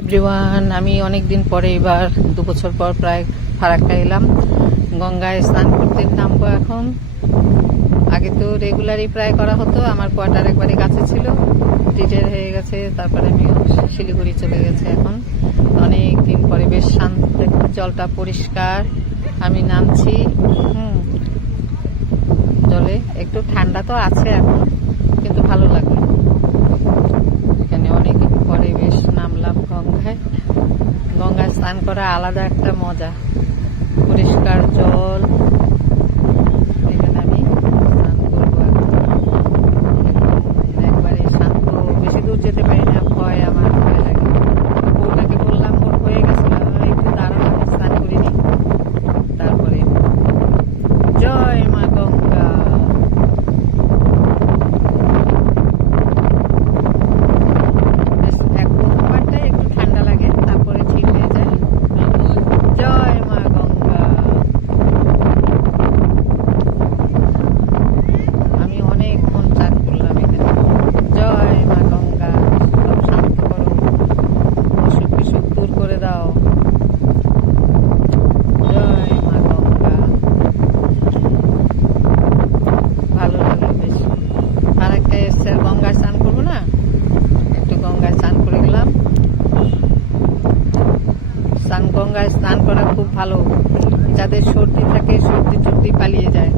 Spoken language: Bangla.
এভরিওয়ান, আমি অনেক দিন পরে এবার 2 বছর পর প্রায় ফারাক্কা এলাম। গঙ্গায় স্নান করতে নামবো এখন। আগে তো রেগুলারই প্রায় করা হতো, আমার কোয়ার্টার একবারে কাছে ছিল, রিটায়ার হয়ে গেছে, তারপরে আমি শিলিগুড়ি চলে গেছে। এখন অনেক দিন পরে বেশ শান্ত, জলটা পরিষ্কার। আমি নামছি, জলে একটু ঠান্ডা তো আছে এখন, কিন্তু ভালো লাগে। এখানে অনেকদিন পরে বেশ নামলাম গঙ্গায়। গঙ্গায় স্নান করা আলাদা একটা মজা, পরিষ্কার জল। এখানে আমি স্নান করবো এখন। একবারে শান্ত, বেশি দূর যেতে পারি না, আমার ভয় লাগে। বউটাকে বললাম, ওর হয়ে গেছিল, একটু দাঁড়ানো, আমি স্নান করিনি। তারপরে জয় মা গঙ্গা। একটু ঠান্ডা লাগে, তারপরে ঠিক হয়ে যায়। জয় মা গঙ্গা। আমি অনেকক্ষণ চান করলাম এখানে। জয় মা গঙ্গা, সব শান্ত করো, অসুখ বিসুখ দূর করে দাও। জয় মা গঙ্গা। ভালো লাগলো বেশ। আর একটা এসছে, গঙ্গায় স্নান করবো না, একটু গঙ্গায় স্নান করে গেলাম। গঙ্গায় স্নান করা খুব ভালো, যাদের সর্দি থাকে সর্দি টর্দি পালিয়ে যায়।